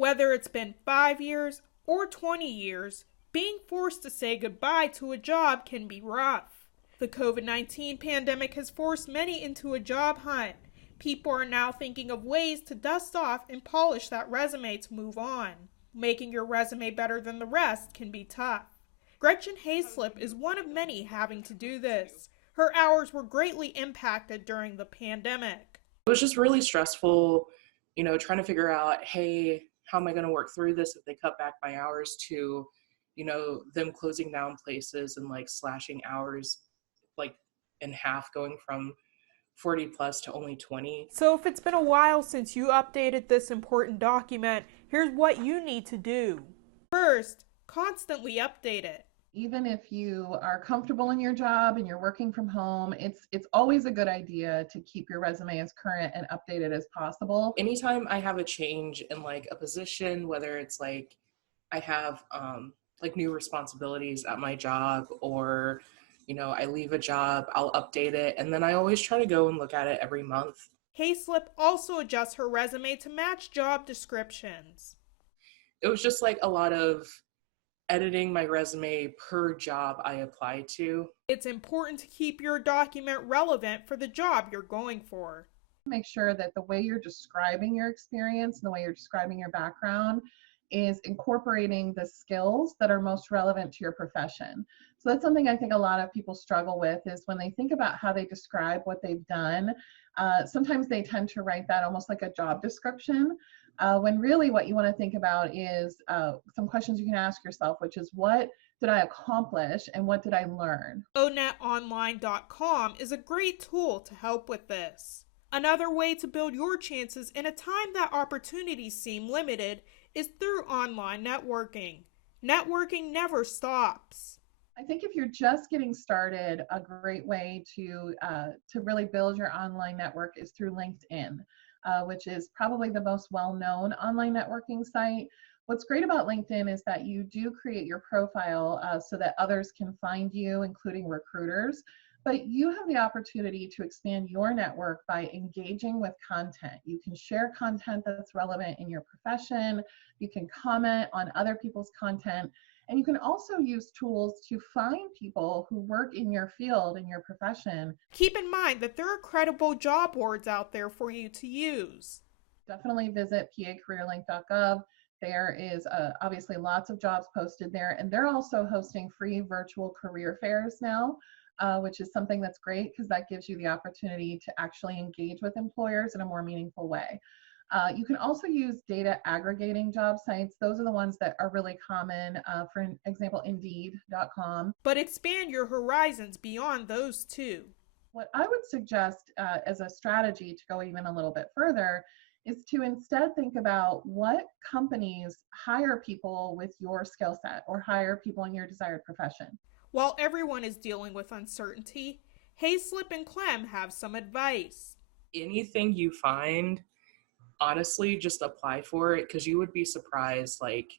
Whether it's been 5 years or 20 years, being forced to say goodbye to a job can be rough. The COVID-19 pandemic has forced many into a job hunt. People are now thinking of ways to dust off and polish that resume to move on. Making your resume better than the rest can be tough. Gretchen Hayslip is one of many having to do this. Her hours were greatly impacted during the pandemic. It was just really stressful, trying to figure out, hey, how am I going to work through this if they cut back my hours to, them closing down places and like slashing hours like in half, going from 40 plus to only 20. So if it's been a while since you updated this important document, here's what you need to do. First, constantly update it. Even if you are comfortable in your job and you're working from home, it's always a good idea to keep your resume as current and updated as possible. Anytime I have a change in like a position, whether it's like I have like new responsibilities at my job, or I leave a job, I'll update it, and then I always try to go and look at it every month. Hayslip also adjusts her resume to match job descriptions. It was just like a lot of editing my resume per job I apply to. It's important to keep your document relevant for the job you're going for. Make sure that the way you're describing your experience and the way you're describing your background is incorporating the skills that are most relevant to your profession. So that's something I think a lot of people struggle with, is when they think about how they describe what they've done, sometimes they tend to write that almost like a job description, when really what you want to think about is some questions you can ask yourself, which is, what did I accomplish and what did I learn? onetonline.com is a great tool to help with this. Another way to build your chances in a time that opportunities seem limited is through online networking. Networking never stops. I think if you're just getting started, a great way to really build your online network is through LinkedIn, which is probably the most well-known online networking site. What's great about LinkedIn is that you do create your profile so that others can find you, including recruiters. But you have the opportunity to expand your network by engaging with content. You can share content that's relevant in your profession. You can comment on other people's content. And you can also use tools to find people who work in your field, in your profession. Keep in mind that there are credible job boards out there for you to use. Definitely visit pacareerlink.gov. There is obviously lots of jobs posted there, and they're also hosting free virtual career fairs now, which is something that's great because that gives you the opportunity to actually engage with employers in a more meaningful way. You can also use data aggregating job sites. Those are the ones that are really common, for example, Indeed.com. But expand your horizons beyond those too. What I would suggest as a strategy to go even a little bit further is to instead think about what companies hire people with your skill set or hire people in your desired profession. While everyone is dealing with uncertainty, Hayslip and Clem have some advice. Anything you find, honestly, just apply for it, because you would be surprised like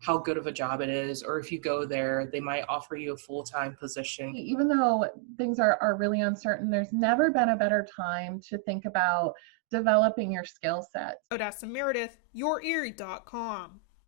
how good of a job it is, or if you go there, they might offer you a full-time position. Even though things are really uncertain, there's never been a better time to think about developing your skill set. Odessa Meredith, YourErie.com.